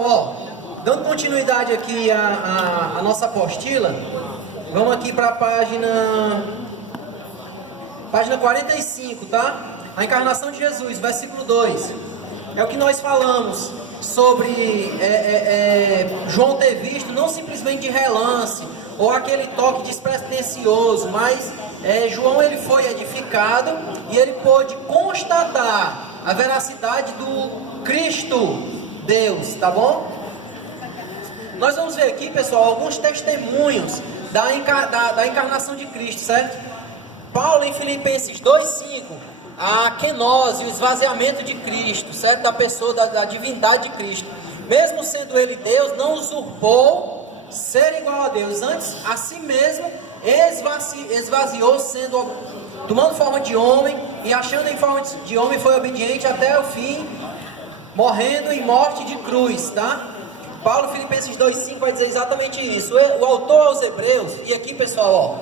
Pessoal, dando continuidade aqui à nossa apostila, vamos aqui para a página 45, tá? A encarnação de Jesus, versículo 2. É o que nós falamos sobre João ter visto, não simplesmente de relance, ou aquele toque despretensioso, mas João ele foi edificado e ele pôde constatar a veracidade do Cristo Deus, tá bom? Nós vamos ver aqui, pessoal, alguns testemunhos da encarnação de Cristo, certo? Paulo em Filipenses 2,5, a kenose, o esvaziamento de Cristo, certo? Da pessoa, da divindade de Cristo. Mesmo sendo ele Deus, não usurpou ser igual a Deus. Antes, a si mesmo, esvaziou, tomando forma de homem, e achando em forma de homem, foi obediente até o fim, morrendo em morte de cruz, tá? Paulo, Filipenses 2,5 vai dizer exatamente isso. O autor aos Hebreus, e aqui, pessoal, ó,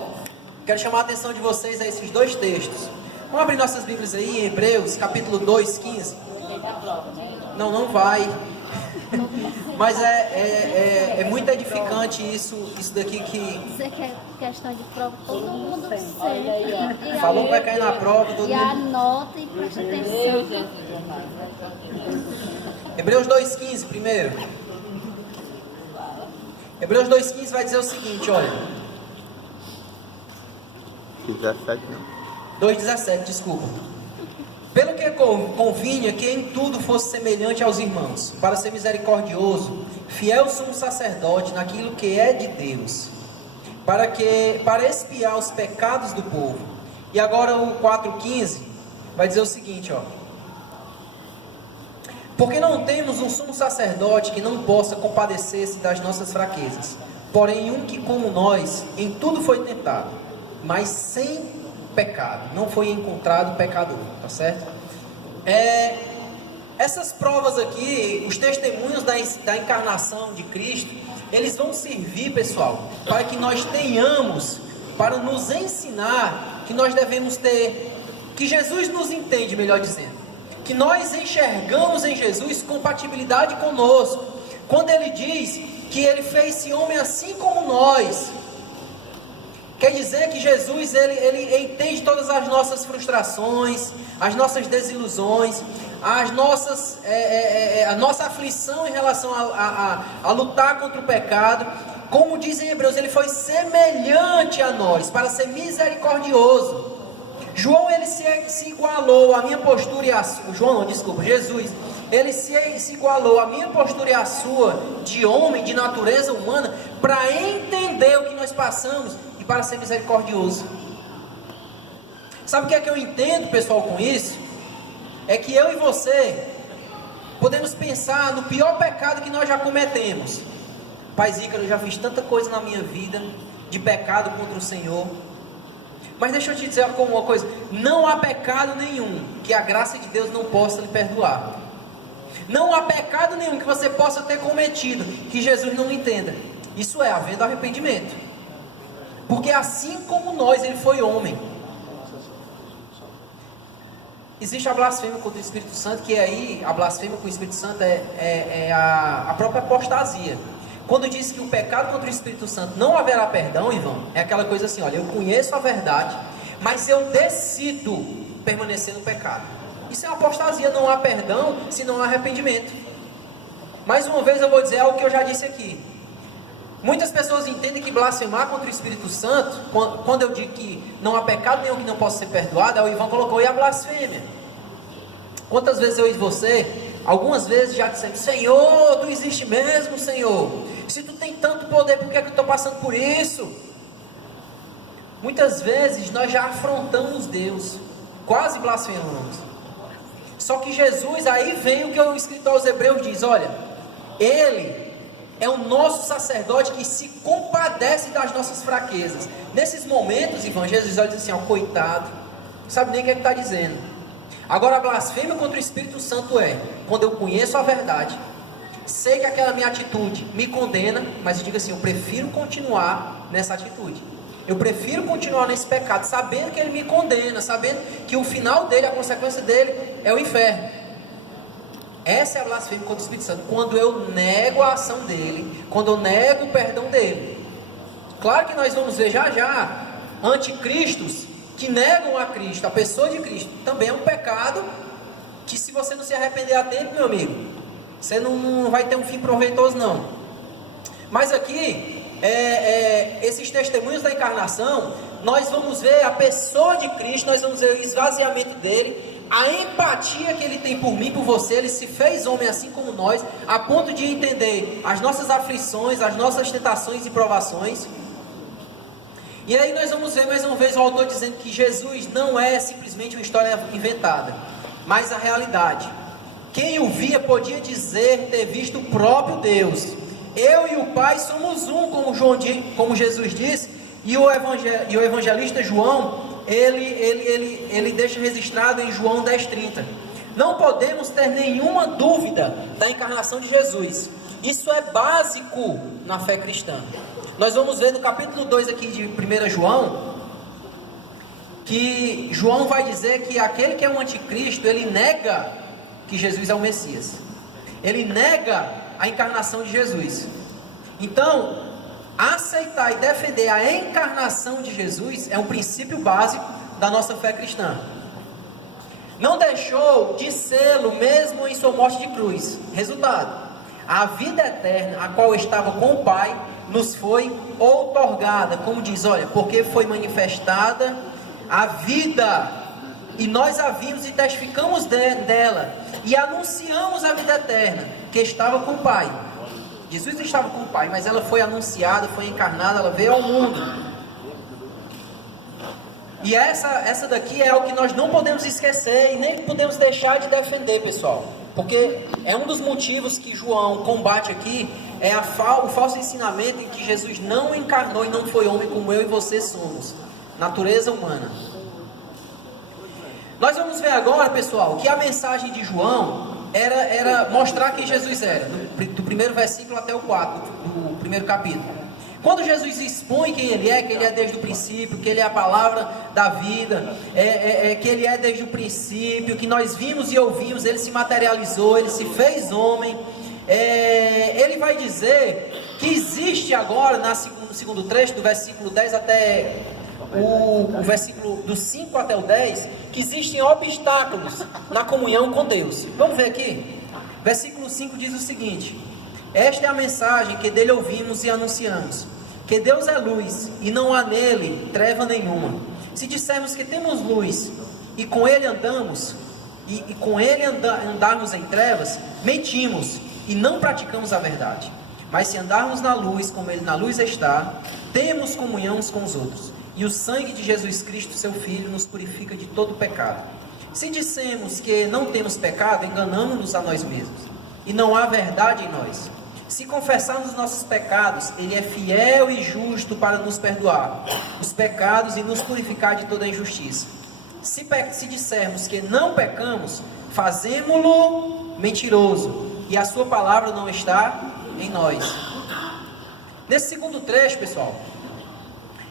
quero chamar a atenção de vocês a esses dois textos. Vamos abrir nossas Bíblias aí em Hebreus, capítulo 2,15. Não vai. Mas é muito edificante isso daqui que... Você quer questão de prova, todo mundo senta. Falou que vai cair na prova, todo mundo... anota e presta atenção. Hebreus 2,15 primeiro. Hebreus 2,15 vai dizer o seguinte, olha. 17 não. 2,17, desculpa. Pelo que convinha que em tudo fosse semelhante aos irmãos, para ser misericordioso, fiel sumo sacerdote naquilo que é de Deus, para expiar os pecados do povo. E agora o 4,15 vai dizer o seguinte, ó. Porque não temos um sumo sacerdote que não possa compadecer-se das nossas fraquezas, porém um que como nós, em tudo foi tentado, mas sem pecado, não foi encontrado pecador, tá certo? Essas provas aqui, os testemunhos da encarnação de Cristo, eles vão servir, pessoal, para que nós tenhamos, para nos ensinar que nós devemos ter, que Jesus nos entende, melhor dizendo, que nós enxergamos em Jesus compatibilidade conosco, quando ele diz que ele fez-se homem assim como nós. Quer dizer que Jesus, ele entende todas as nossas frustrações, as nossas desilusões, a nossa aflição em relação a lutar contra o pecado. Como diz em Hebreus, ele foi semelhante a nós, para ser misericordioso. João, ele se igualou à minha postura e a sua... Jesus, ele se igualou à minha postura e à sua, de homem, de natureza humana, para entender o que nós passamos, para ser misericordioso. Sabe o que é que eu entendo, pessoal, com isso? É que eu e você podemos pensar no pior pecado que nós já cometemos. Pai Ícaro, eu já fiz tanta coisa na minha vida de pecado contra o Senhor. Mas deixa eu te dizer uma coisa, não há pecado nenhum que a graça de Deus não possa lhe perdoar. Não há pecado nenhum que você possa ter cometido que Jesus não entenda. Isso é, havendo arrependimento. Porque assim como nós, ele foi homem. Existe a blasfêmia contra o Espírito Santo, que aí, a blasfêmia com o Espírito Santo é a própria apostasia. Quando diz que o pecado contra o Espírito Santo não haverá perdão, irmão, é aquela coisa assim, olha, eu conheço a verdade, mas eu decido permanecer no pecado. Isso é uma apostasia, não há perdão se não há arrependimento. Mais uma vez eu vou dizer algo que eu já disse aqui. Muitas pessoas entendem que blasfemar contra o Espírito Santo, quando eu digo que não há pecado nenhum que não possa ser perdoado, o Ivan colocou, e a blasfêmia. Quantas vezes eu e você, algumas vezes já dissemos, Senhor, tu existe mesmo, Senhor? Se tu tem tanto poder, por que é que eu estou passando por isso? Muitas vezes nós já afrontamos Deus, quase blasfemamos. Só que Jesus, aí vem o que o escritor aos Hebreus diz, olha, Ele é o nosso sacerdote que se compadece das nossas fraquezas. Nesses momentos, Ivan, Jesus olha e diz assim, ó, coitado, não sabe nem o que está dizendo. Agora a blasfêmia contra o Espírito Santo é, quando eu conheço a verdade, sei que aquela minha atitude me condena, mas eu digo assim, eu prefiro continuar nessa atitude. Eu prefiro continuar nesse pecado, sabendo que ele me condena, sabendo que o final dele, a consequência dele é o inferno. Essa é a blasfêmia contra o Espírito Santo, quando eu nego a ação dele, quando eu nego o perdão dele. Claro que nós vamos ver já já anticristos que negam a Cristo, a pessoa de Cristo. Também é um pecado que, se você não se arrepender a tempo, meu amigo, você não vai ter um fim proveitoso não. Mas aqui, esses testemunhos da encarnação, nós vamos ver a pessoa de Cristo, nós vamos ver o esvaziamento dele, a empatia que ele tem por mim, por você. Ele se fez homem assim como nós, a ponto de entender as nossas aflições, as nossas tentações e provações. E aí nós vamos ver mais uma vez o autor dizendo que Jesus não é simplesmente uma história inventada, mas a realidade. Quem o via podia dizer ter visto o próprio Deus. Eu e o Pai somos um, como Jesus disse, e o evangelista João, ele deixa registrado em João 10:30. Não podemos ter nenhuma dúvida da encarnação de Jesus. Isso é básico na fé cristã. Nós vamos ver no capítulo 2 aqui de 1 João, que João vai dizer que aquele que é um anticristo, ele nega que Jesus é o Messias. Ele nega a encarnação de Jesus. Então, aceitar e defender a encarnação de Jesus é um princípio básico da nossa fé cristã. Não deixou de sê-lo mesmo em sua morte de cruz. Resultado: a vida eterna, a qual estava com o Pai, nos foi outorgada. Como diz, olha, porque foi manifestada a vida, e nós a vimos e testificamos dela, e anunciamos a vida eterna, que estava com o Pai. Jesus estava com o Pai, mas ela foi anunciada, foi encarnada, ela veio ao mundo. E essa daqui é algo que nós não podemos esquecer e nem podemos deixar de defender, pessoal. Porque é um dos motivos que João combate aqui, é o falso ensinamento em que Jesus não encarnou e não foi homem como eu e você somos. Natureza humana. Nós vamos ver agora, pessoal, que a mensagem de João era mostrar quem Jesus era, do primeiro versículo até o 4, do primeiro capítulo. Quando Jesus expõe quem ele é, que ele é desde o princípio, que ele é a palavra da vida, que ele é desde o princípio, que nós vimos e ouvimos, ele se materializou, ele se fez homem, ele vai dizer que existe agora, no segundo trecho, do versículo 10 até o versículo do 5 até o 10, que existem obstáculos na comunhão com Deus. Vamos ver aqui. Versículo 5 diz o seguinte: esta é a mensagem que dele ouvimos e anunciamos, que Deus é luz e não há nele treva nenhuma. Se dissermos que temos luz e com ele andamos, e com ele andarmos em trevas, mentimos e não praticamos a verdade. Mas se andarmos na luz, como ele na luz está, temos comunhão uns com os outros, e o sangue de Jesus Cristo, seu Filho, nos purifica de todo pecado. Se dissemos que não temos pecado, enganamos-nos a nós mesmos, e não há verdade em nós. Se confessarmos nossos pecados, ele é fiel e justo para nos perdoar os pecados e nos purificar de toda injustiça. Se dissermos que não pecamos, fazemo-lo mentiroso, e a sua palavra não está em nós. Nesse segundo trecho, pessoal,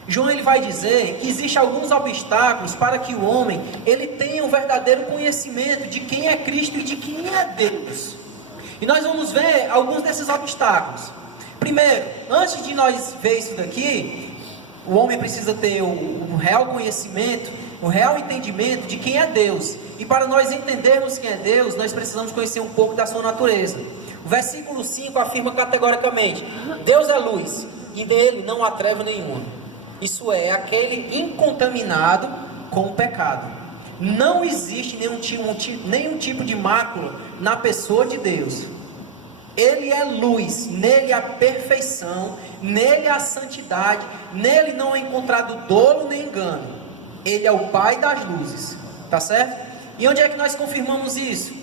João ele vai dizer que existem alguns obstáculos para que o homem ele tenha um verdadeiro conhecimento de quem é Cristo e de quem é Deus. E nós vamos ver alguns desses obstáculos. Primeiro, antes de nós ver isso daqui, o homem precisa ter o real conhecimento, o real entendimento de quem é Deus. E para nós entendermos quem é Deus, nós precisamos conhecer um pouco da sua natureza. O versículo 5 afirma categoricamente: Deus é luz, e nele não há treva nenhuma. Isso é, aquele incontaminado com o pecado. Não existe nenhum tipo de mácula na pessoa de Deus. Ele é luz, nele há perfeição, nele há santidade, nele não é encontrado dolo nem engano. Ele é o Pai das luzes, tá certo? E onde é que nós confirmamos isso?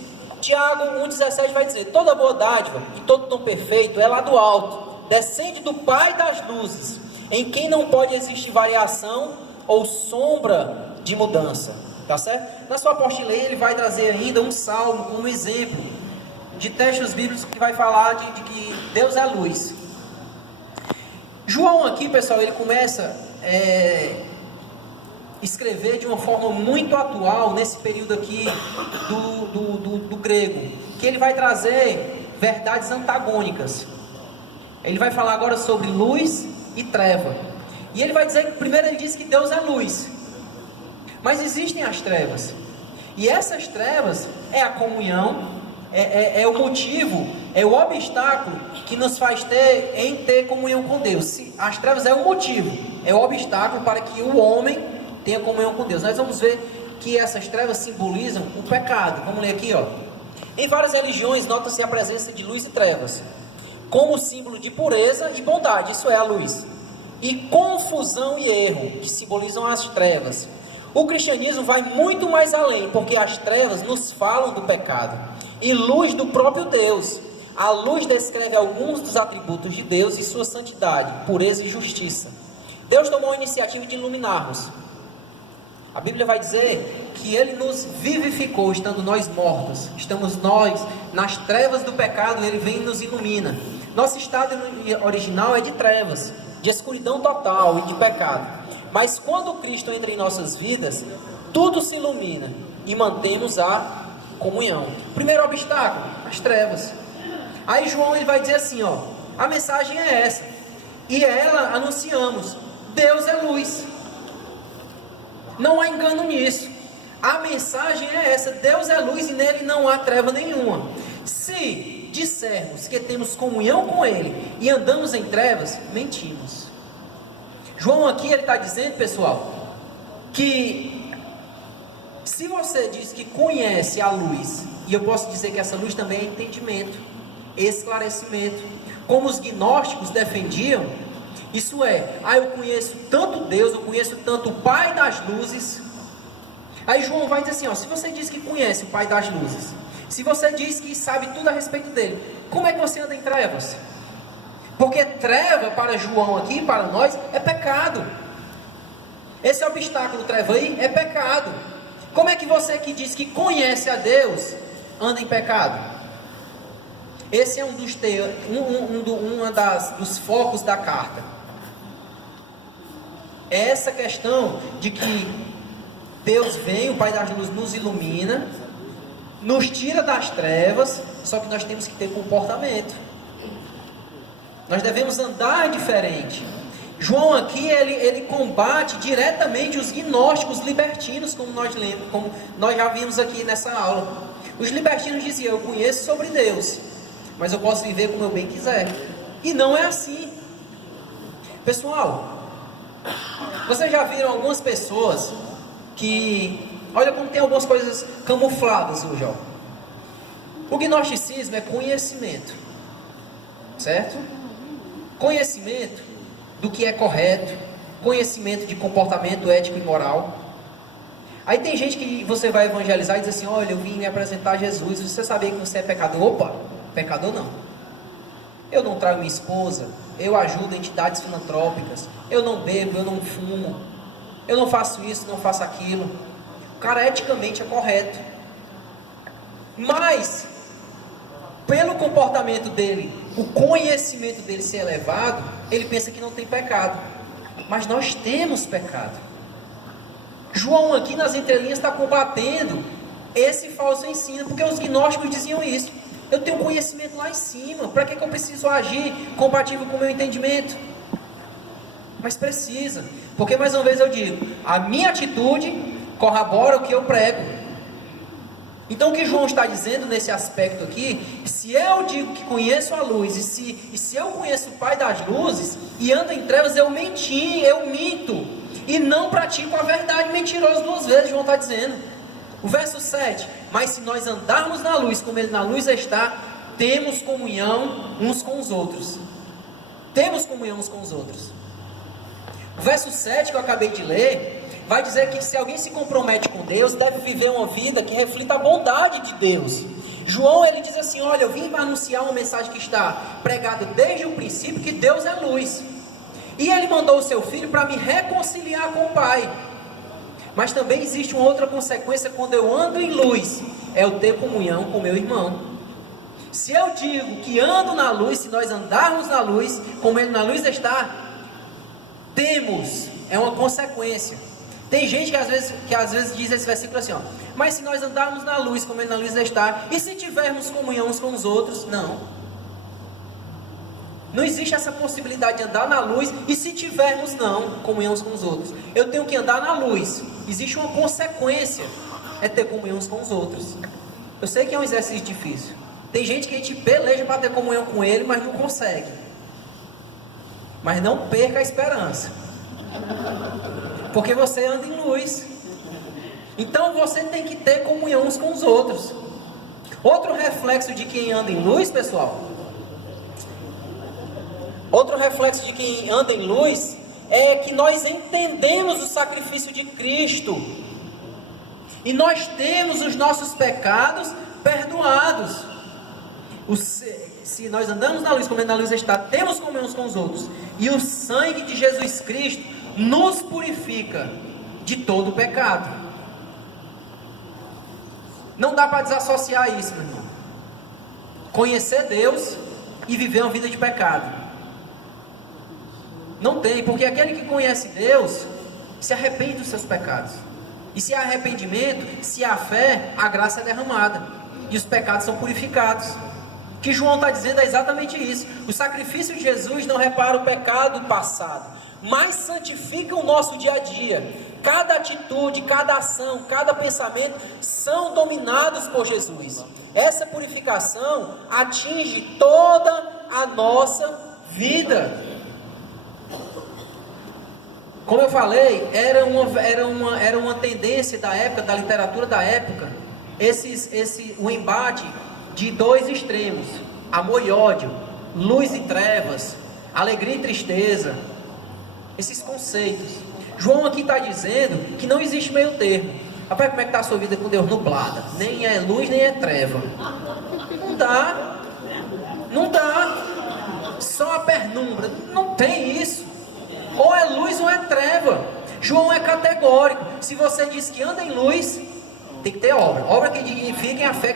Tiago 1,17 vai dizer: toda boa dádiva e todo dom perfeito é lá do alto, descende do Pai das luzes, em quem não pode existir variação ou sombra de mudança. Tá certo? Na sua apostila ele vai trazer ainda um salmo como exemplo de textos bíblicos que vai falar de que Deus é luz. João aqui, pessoal, ele começa escrever de uma forma muito atual nesse período aqui do grego, que ele vai trazer verdades antagônicas. Ele vai falar agora sobre luz e treva. E ele vai dizer que primeiro ele diz que Deus é luz, mas existem as trevas. E essas trevas é a comunhão, é o motivo, é o obstáculo que nos faz ter comunhão com Deus. As trevas é o motivo, é o obstáculo para que o homem tenha comunhão com Deus. Nós vamos ver que essas trevas simbolizam o pecado. Vamos ler aqui, ó. Em várias religiões nota-se a presença de luz e trevas, como símbolo de pureza e bondade, isso é a luz, e confusão e erro, que simbolizam as trevas. O cristianismo vai muito mais além, porque as trevas nos falam do pecado, e luz do próprio Deus. A luz descreve alguns dos atributos de Deus e sua santidade, pureza e justiça. Deus tomou a iniciativa de iluminar-nos. A Bíblia vai dizer que Ele nos vivificou, estando nós mortos. Estamos nós nas trevas do pecado, Ele vem e nos ilumina. Nosso estado original é de trevas, de escuridão total e de pecado. Mas quando Cristo entra em nossas vidas, tudo se ilumina e mantemos a comunhão. Primeiro obstáculo, as trevas. Aí João ele vai dizer assim, ó, a mensagem é essa, e ela anunciamos, Deus é luz. Não há engano nisso. A mensagem é essa, Deus é luz e nele não há treva nenhuma. Se dissermos que temos comunhão com Ele e andamos em trevas, mentimos. João aqui ele está dizendo, pessoal, que se você diz que conhece a luz, e eu posso dizer que essa luz também é entendimento, esclarecimento, como os gnósticos defendiam, isso é, eu conheço tanto Deus, eu conheço tanto o Pai das luzes. Aí João vai dizer assim, ó, se você diz que conhece o Pai das luzes, se você diz que sabe tudo a respeito dele, como é que você anda em trevas? Porque treva para João aqui, para nós, é pecado. Esse obstáculo treva aí é pecado. Como é que você que diz que conhece a Deus, anda em pecado? Esse é dos focos da carta. É essa questão de que Deus vem, o Pai das luzes nos ilumina, nos tira das trevas, só que nós temos que ter comportamento. Nós devemos andar diferente. João aqui, ele combate diretamente os gnósticos libertinos, como nós já vimos aqui nessa aula. Os libertinos diziam, eu conheço sobre Deus, mas eu posso viver como eu bem quiser. E não é assim. Pessoal, vocês já viram algumas pessoas que, olha como tem algumas coisas camufladas hoje, ó. O gnosticismo é conhecimento, certo? Conhecimento do que é correto, conhecimento de comportamento ético e moral. Aí tem gente que você vai evangelizar e diz assim, olha, eu vim me apresentar a Jesus, você sabia que você é pecador? Opa, pecador não. Eu não traio minha esposa, eu ajudo entidades filantrópicas, eu não bebo, eu não fumo, eu não faço isso, não faço aquilo. O cara eticamente é correto. Mas, pelo comportamento dele, o conhecimento dele ser elevado, ele pensa que não tem pecado. Mas nós temos pecado. João aqui nas entrelinhas está combatendo esse falso ensino, porque os gnósticos diziam isso. Eu tenho conhecimento lá em cima, para que eu preciso agir compatível com o meu entendimento? Mas precisa, porque mais uma vez eu digo, a minha atitude corrobora o que eu prego. Então o que João está dizendo nesse aspecto aqui, se eu digo que conheço a luz, e se eu conheço o Pai das luzes, e ando em trevas, eu minto, e não pratico a verdade, mentiroso duas vezes, João está dizendo. O verso 7, mas se nós andarmos na luz, como Ele na luz está, temos comunhão uns com os outros. Temos comunhão uns com os outros. O verso 7 que eu acabei de ler, vai dizer que se alguém se compromete com Deus, deve viver uma vida que reflita a bondade de Deus. João, ele diz assim, olha, eu vim anunciar uma mensagem que está pregada desde o princípio, que Deus é luz. E Ele mandou o seu Filho para me reconciliar com o Pai. Mas também existe uma outra consequência quando eu ando em luz, é eu ter comunhão com meu irmão. Se eu digo que ando na luz, se nós andarmos na luz, como Ele na luz está, temos, é uma consequência, Tem gente que às vezes diz esse versículo assim, ó: mas se nós andarmos na luz, como Ele na luz está, e se tivermos comunhão uns com os outros? Não. Não existe essa possibilidade de andar na luz e se tivermos não comunhão uns com os outros. Eu tenho que andar na luz. Existe uma consequência, é ter comunhão uns com os outros. Eu sei que é um exercício difícil. Tem gente que a gente peleja para ter comunhão com Ele, mas não consegue. Mas não perca a esperança, porque você anda em luz. Então você tem que ter comunhão uns com os outros. Outro reflexo de quem anda em luz, pessoal, outro reflexo de quem anda em luz é que nós entendemos o sacrifício de Cristo e nós temos os nossos pecados perdoados. Se nós andamos na luz, como na luz está, temos comunhão uns com os outros, e o sangue de Jesus Cristo nos purifica de todo o pecado. Não dá para desassociar isso, meu irmão. Conhecer Deus e viver uma vida de pecado. Não tem, porque aquele que conhece Deus se arrepende dos seus pecados. E se há arrependimento, se há fé, a graça é derramada e os pecados são purificados. O que João está dizendo é exatamente isso. O sacrifício de Jesus não repara o pecado passado, mas santifica o nosso dia a dia. Cada atitude, cada ação, cada pensamento são dominados por Jesus. Essa purificação atinge toda a nossa vida. Como eu falei, era uma tendência da época, da literatura da época, o embate de dois extremos: amor e ódio, luz e trevas, alegria e tristeza. Esses conceitos. João aqui está dizendo que não existe meio termo. Rapaz, como é que está a sua vida com Deus? Nublada. Nem é luz, nem é treva. Não dá. Não dá. Só a penumbra. Não tem isso. Ou é luz ou é treva. João é categórico. Se você diz que anda em luz, tem que ter obra. Obra que dignifique a fé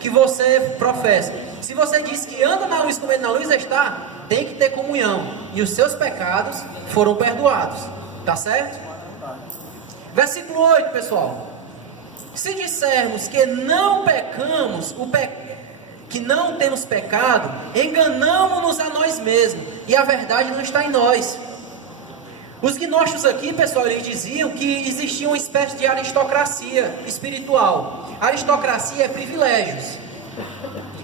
que você professa. Se você diz que anda na luz como Ele na luz está, tem que ter comunhão. E os seus pecados foram perdoados. Tá certo? Versículo 8, pessoal. Se dissermos que não pecamos, que não temos pecado, enganamos-nos a nós mesmos, e a verdade não está em nós. Os gnósticos aqui, pessoal, eles diziam que existia uma espécie de aristocracia espiritual. Aristocracia é privilégios.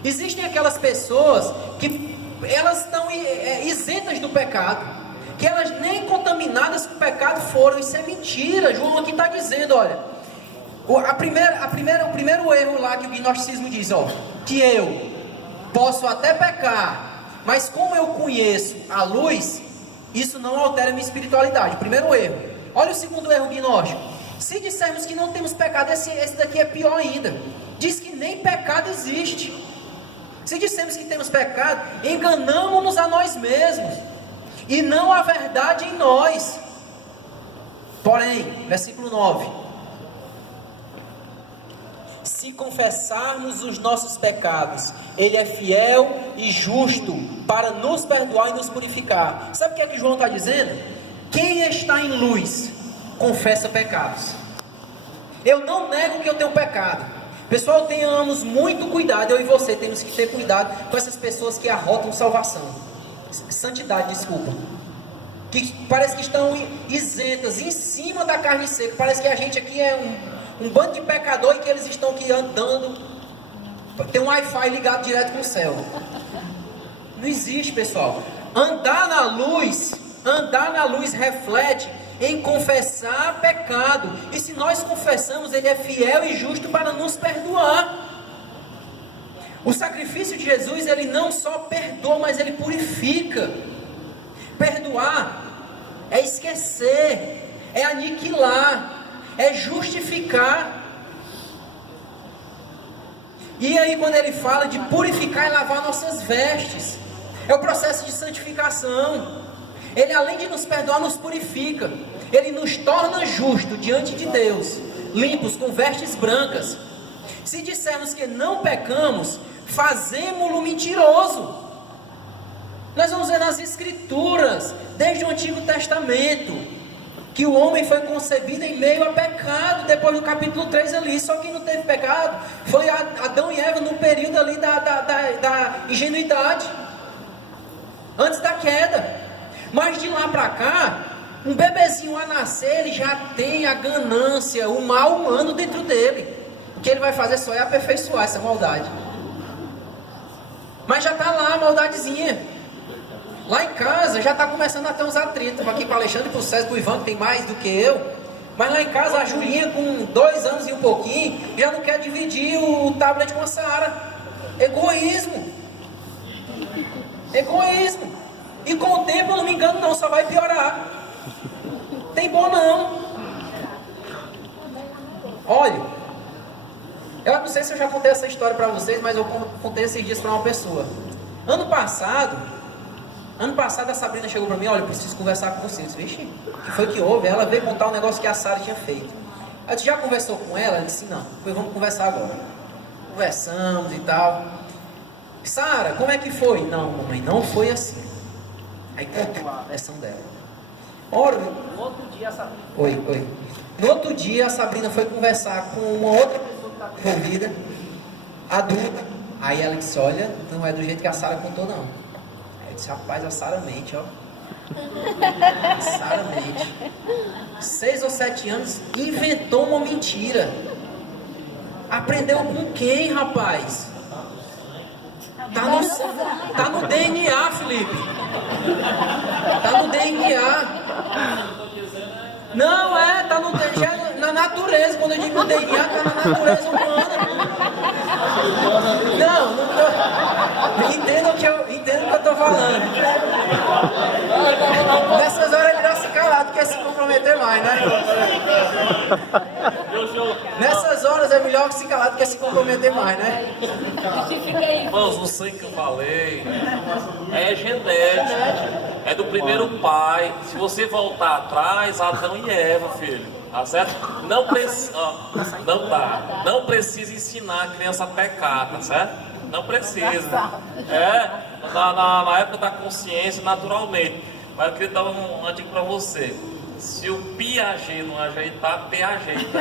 Existem aquelas pessoas que elas estão isentas do pecado, que elas nem contaminadas com o pecado foram. Isso é mentira. João aqui está dizendo, olha, o primeiro erro lá que o gnosticismo diz, ó, que eu posso até pecar, mas como eu conheço a luz, isso não altera a minha espiritualidade. Primeiro erro. Olha o segundo erro gnóstico. Se dissermos que não temos pecado, esse daqui é pior ainda. Diz que nem pecado existe. Se dissermos que temos pecado, enganamos-nos a nós mesmos, e não a verdade em nós. Porém, versículo 9: se confessarmos os nossos pecados, Ele é fiel e justo para nos perdoar e nos purificar. Sabe o que é que João está dizendo? Quem está em luz, confessa pecados. Eu não nego que eu tenho pecado. Pessoal, tenhamos muito cuidado. Eu e você temos que ter cuidado com essas pessoas que arrotam salvação, santidade, desculpa, que parece que estão isentas, em cima da carne seca. Parece que a gente aqui é um bando de pecador, e que eles estão aqui andando, tem um Wi-Fi ligado direto com o céu. Não existe, pessoal. Andar na luz reflete em confessar pecado, e se nós confessamos, Ele é fiel e justo para nos perdoar. O sacrifício de Jesus, Ele não só perdoa, mas Ele purifica. Perdoar é esquecer, é aniquilar, é justificar. E aí quando Ele fala de purificar e lavar nossas vestes, é o processo de santificação. Ele, além de nos perdoar, nos purifica. Ele nos torna justos diante de Deus, limpos, com vestes brancas. Se dissermos que não pecamos, fazemo-lo mentiroso. Nós vamos ver nas Escrituras, desde o Antigo Testamento, que o homem foi concebido em meio a pecado, depois do capítulo 3 ali. Só que não teve pecado foi Adão e Eva no período ali da ingenuidade, antes da queda. Mas de lá para cá, um bebezinho a nascer, ele já tem a ganância, o mal humano dentro dele. O que ele vai fazer só é aperfeiçoar essa maldade. Mas já está lá a maldadezinha. Lá em casa já está começando a ter uns atritos. Aqui para Alexandre, para o César, para o Ivan, que tem mais do que eu. Mas lá em casa a Julinha, com 2 anos e um pouquinho, já não quer dividir o tablet com a Sara. Egoísmo. Egoísmo. E com o tempo, eu não me engano não, só vai piorar. Tem bom não. Olha, eu não sei se eu já contei essa história para vocês, mas eu contei esses dias para uma pessoa. Ano passado a Sabrina chegou para mim: olha, eu preciso conversar com você. Eu disse: vixe, o que foi que houve? Ela veio contar um negócio que a Sara tinha feito. Eu disse: já conversou com ela? Ela disse: não. Pois vamos conversar agora. Conversamos e tal. Sara, como é que foi? Não, mamãe, não foi assim. Aí contou a versão dela. Ora, no outro dia a Sabrina... Oi. No outro dia a Sabrina foi conversar com uma outra pessoa que estava envolvida, adulta. Aí ela disse: olha, não é do jeito que a Sara contou não. Aí eu disse: rapaz, a Sara mente, ó. A Sara mente. 6 ou 7 anos, inventou uma mentira. Aprendeu com quem, rapaz? Tá no DNA, Felipe. Tá no DNA. Não, tá no DNA, na natureza. Quando eu digo DNA, tá na natureza humana. Não tô. Entendo o que eu tô falando. Nessas horas é melhor se calar do que se comprometer mais, né? Nessas horas é melhor se calar do que se comprometer mais, né? Irmãos, não sei o que eu falei. É genético. É do primeiro pai. Se você voltar atrás, Adão e Eva, filho. Tá certo? Não precisa ensinar a criança a pecar, tá certo? Não precisa. Na época da consciência, naturalmente. Mas eu queria dar uma dica pra você. Se o Piaget não ajeitar, ajeita.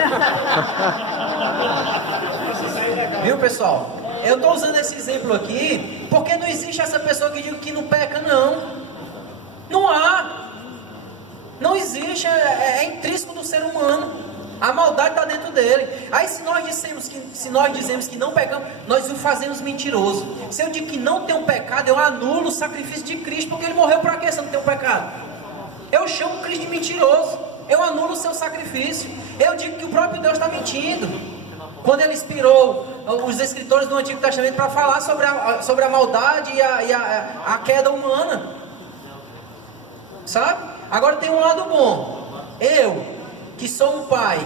Viu, pessoal? Eu estou usando esse exemplo aqui porque não existe essa pessoa que diga que não peca, não. Não há. Não existe. É intrínseco do ser humano. A maldade está dentro dele. Aí se nós dizemos que não pecamos, nós o fazemos mentiroso. Se eu digo que não tem um pecado, eu anulo o sacrifício de Cristo, porque ele morreu para quê se não tem um pecado? Eu chamo Cristo de mentiroso. Eu anulo o seu sacrifício. Eu digo que o próprio Deus está mentindo. Quando ele inspirou os escritores do Antigo Testamento para falar sobre a maldade e a queda humana. Sabe? Agora tem um lado bom. Eu, que sou um pai,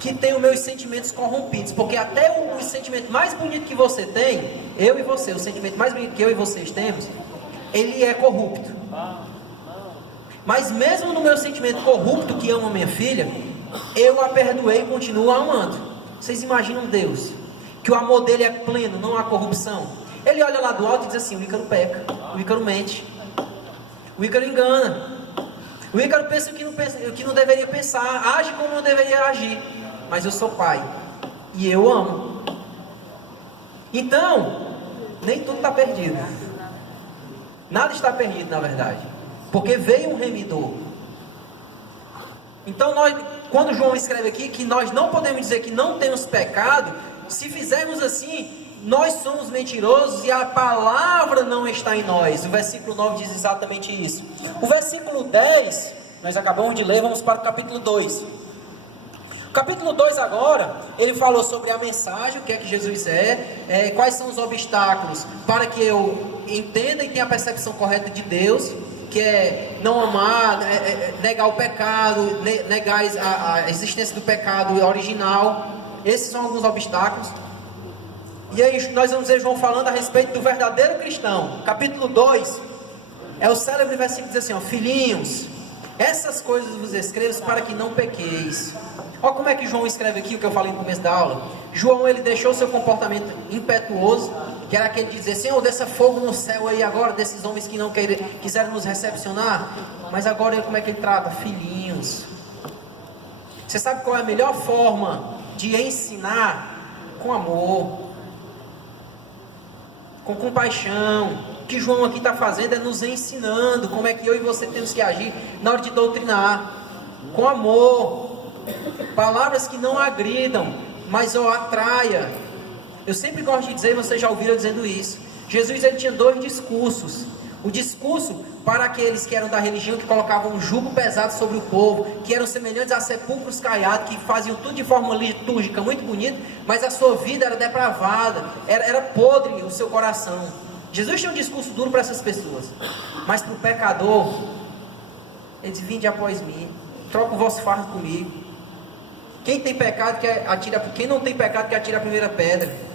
que tenho meus sentimentos corrompidos, porque até o sentimento mais bonito que você tem, eu e você, o sentimento mais bonito que eu e vocês temos, ele é corrupto. Mas mesmo no meu sentimento corrupto, que amo a minha filha, eu a perdoei e continuo a amando. Vocês imaginam Deus, que o amor dele é pleno, não há corrupção. Ele olha lá do alto e diz assim: o Ícaro peca, o Ícaro mente, o Ícaro engana, o Ícaro pensa o que não deveria pensar, age como não deveria agir. Mas eu sou pai, e eu amo. Então, nem tudo está perdido. Nada está perdido, na verdade. Porque veio um remidor. Então quando João escreve aqui que nós não podemos dizer que não temos pecado, se fizermos assim, nós somos mentirosos e a palavra não está em nós. O versículo 9 diz exatamente isso. O versículo 10, nós acabamos de ler, vamos para o capítulo 2. O capítulo 2 agora, ele falou sobre a mensagem, o que é que Jesus quais são os obstáculos para que eu entenda e tenha a percepção correta de Deus, que é não amar, negar o pecado, negar a existência do pecado original. Esses são alguns obstáculos. E aí nós vamos ver João falando a respeito do verdadeiro cristão. Capítulo 2 é o célebre versículo que diz assim: ó, filhinhos, essas coisas vos escrevo para que não pequeis. Olha como é que João escreve aqui o que eu falei no começo da aula. João, ele deixou seu comportamento impetuoso, que era aquele de dizer: Senhor, desça fogo no céu aí agora desses homens que não quiseram nos recepcionar. Mas agora como é que ele trata? Filhinhos. filhinhos. Você sabe qual é a melhor forma de ensinar? Com amor, com compaixão. O que João aqui está fazendo é nos ensinando como é que eu e você temos que agir na hora de doutrinar. Com amor, palavras que não agridam, mas atraia. Eu sempre gosto de dizer, vocês já ouviram eu dizendo isso, Jesus ele tinha 2 discursos. O discurso para aqueles que eram da religião, que colocavam um jugo pesado sobre o povo, que eram semelhantes a sepulcros caiados, que faziam tudo de forma litúrgica, muito bonito, mas a sua vida era depravada, era podre o seu coração. Jesus tinha um discurso duro para essas pessoas, mas para o pecador, ele disse: vinde após mim, troca o vosso fardo comigo. Quem tem pecado, quem não tem pecado, que atira a primeira pedra.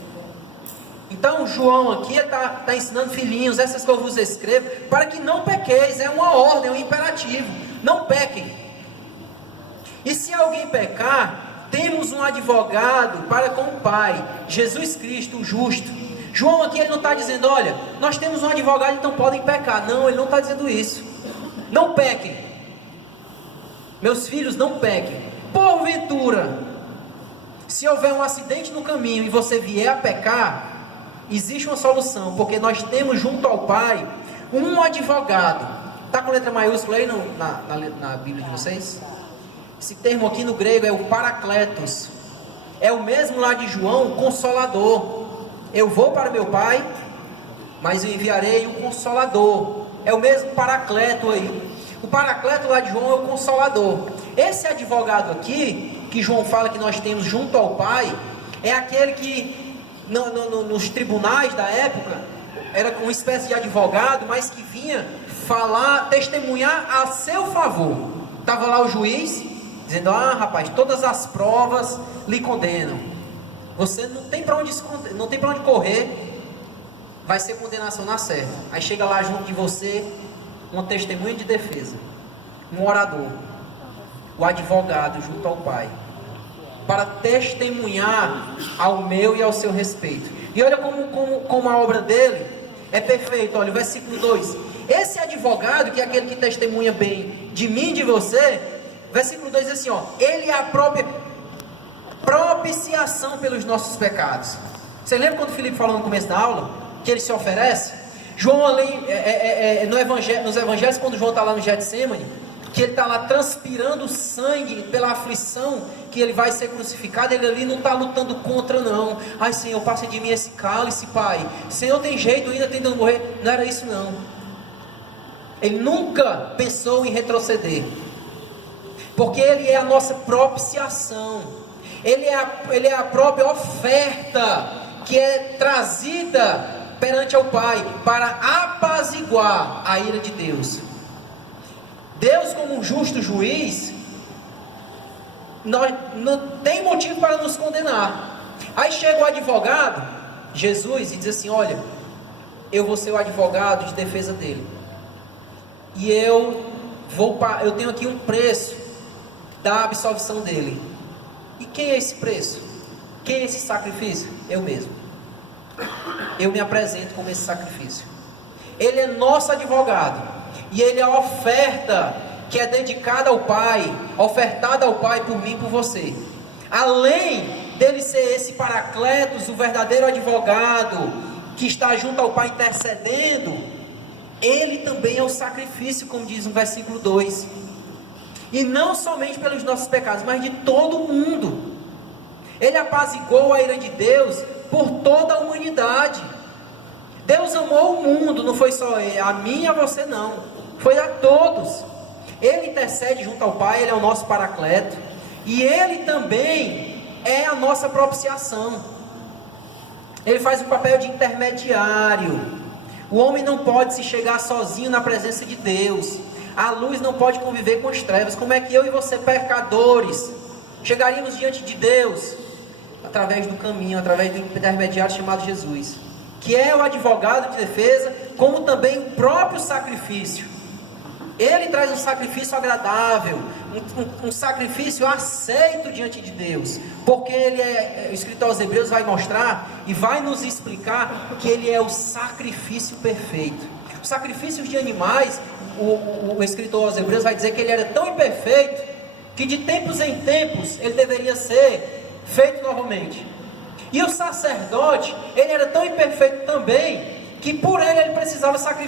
Então João aqui está ensinando: filhinhos, essas coisas eu vos escrevo para que não pequeis. É uma ordem, é um imperativo: não pequem. E se alguém pecar, temos um advogado para com o Pai, Jesus Cristo, o justo. João aqui ele não está dizendo: olha, nós temos um advogado, então podem pecar. Não, ele não está dizendo isso. Não pequem. Meus filhos, não pequem. Porventura, se houver um acidente no caminho e você vier a pecar, existe uma solução, porque nós temos junto ao Pai um advogado. Está com letra maiúscula aí na Bíblia de vocês? Esse termo aqui no grego é o Paracletos. É o mesmo lá de João, o Consolador. Eu vou para meu Pai, mas eu enviarei o Consolador. É o mesmo Paracleto aí. O Paracleto lá de João é o Consolador. Esse advogado aqui, que João fala que nós temos junto ao Pai, é aquele que nos tribunais da época era uma espécie de advogado, mas que vinha falar, testemunhar a seu favor. Estava lá o juiz dizendo: ah, rapaz, todas as provas lhe condenam, você não tem para onde esconder, não tem para onde correr, vai ser condenação na certa. Aí chega lá junto de você uma testemunha de defesa, um orador, o advogado junto ao Pai, para testemunhar ao meu e ao seu respeito. E olha como a obra dele é perfeita. Olha o versículo 2: esse advogado, que é aquele que testemunha bem de mim e de você, versículo 2 diz assim, ó: ele é a própria propiciação pelos nossos pecados. Você lembra quando o Felipe falou no começo da aula, que ele se oferece? João ali, nos evangelhos, quando João está lá no Getsemane, que ele está lá transpirando sangue pela aflição, que ele vai ser crucificado, ele ali não está lutando contra não. Ai Senhor, passa de mim esse cálice, Pai. Senhor, tem jeito, ainda tentando morrer. Não era isso não. Ele nunca pensou em retroceder, porque ele é a nossa propiciação. Ele é a própria oferta que é trazida perante ao Pai para apaziguar a ira de Deus. Deus, como um justo juiz, não tem motivo para nos condenar. Aí chega o advogado, Jesus, e diz assim: olha, eu vou ser o advogado de defesa dele, e eu tenho aqui um preço da absolvição dele. E quem é esse preço? Quem é esse sacrifício? Eu mesmo. Eu me apresento como esse sacrifício. Ele é nosso advogado, e ele é a oferta que é dedicada ao Pai, ofertada ao Pai por mim e por você. Além dele ser esse Paracletos, o verdadeiro advogado que está junto ao Pai intercedendo, ele também é o sacrifício, como diz no versículo 2. E não somente pelos nossos pecados, mas de todo mundo. Ele apaziguou a ira de Deus por toda a humanidade. Deus amou o mundo, não foi só a mim e a você não, foi a todos. Ele intercede junto ao Pai, ele é o nosso Paracleto, e ele também é a nossa propiciação. Ele faz o papel de intermediário. O homem não pode se chegar sozinho na presença de Deus. A luz não pode conviver com as trevas. Como é que eu e você, pecadores, chegaríamos diante de Deus? Através do caminho, através do intermediário chamado Jesus, que é o advogado de defesa, como também o próprio sacrifício. Ele traz um sacrifício agradável, um sacrifício aceito diante de Deus, porque ele o escritor aos Hebreus vai mostrar e vai nos explicar que ele é o sacrifício perfeito. Os sacrifícios de animais, o escritor aos Hebreus vai dizer que ele era tão imperfeito que de tempos em tempos ele deveria ser feito novamente. E o sacerdote, ele era tão imperfeito também, que por ele precisava sacrificar